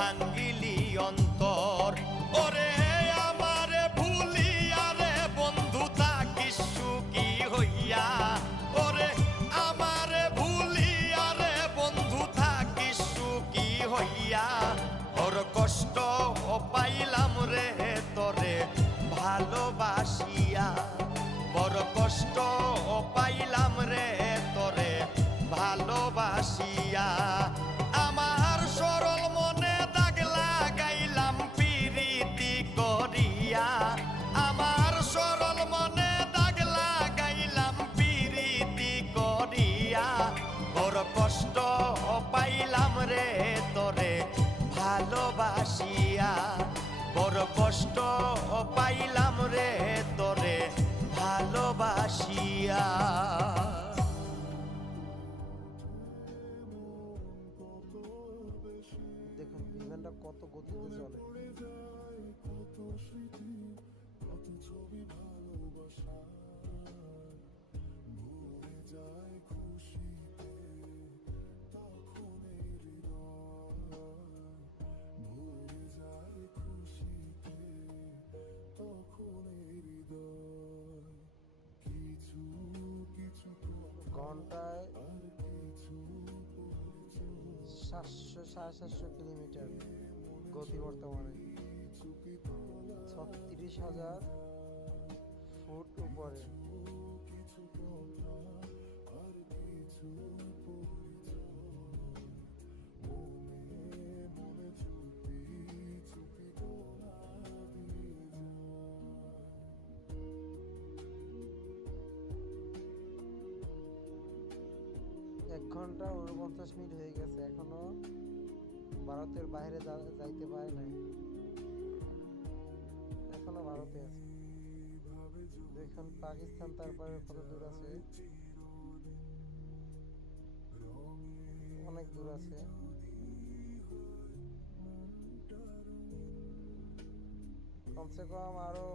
ভাঙ্গিলি অন্তর। ওরে আমারে ভুলিয়া রে বন্ধু থাকিস সুখী হইয়া, ওরে আমারে ভুলিয়া রে বন্ধু থাকিস সুখী হইয়া। ওর কষ্ট পাইলাম রে তোরে ভালোবাসিয়া, বড় কষ্ট পাইলাম রে তোরে ভালোবাসিয়া। আমার সরল মনে দাগ লাগাইলাম পিরিতি করিয়া, আমার সরল মনে দাগ লাগাইলাম পিরিতি করিয়া। বড় কষ্ট পাইলাম রে তোরে ভালোবাসিয়া, বড় কষ্ট পাইলাম রে তোরে ভালোবাসিয়া। দেখুন বিমানটা কত গতিতে চলে। কত স্মৃতি, কত ছবি ভালোবাসা ভুলে যায় খুশিতে, তখন হৃদয় ভুলে যায় খুশিতে, তখন হৃদয় কিছু কিছু ঘন্টায় 700-750 কিলোমিটার গতি বর্তমানে, 36,000 ফুট উপরে। এক ঘন্টা 49 মিনিট হয়ে গেছে, এখনো ভারতের বাইরে যাইতে পারে নাই, এখনো ভারতে আছে। দেখুন পাকিস্তান তারপরে কত দূর আছে, অনেক দূর আছে। কমসে কম আরো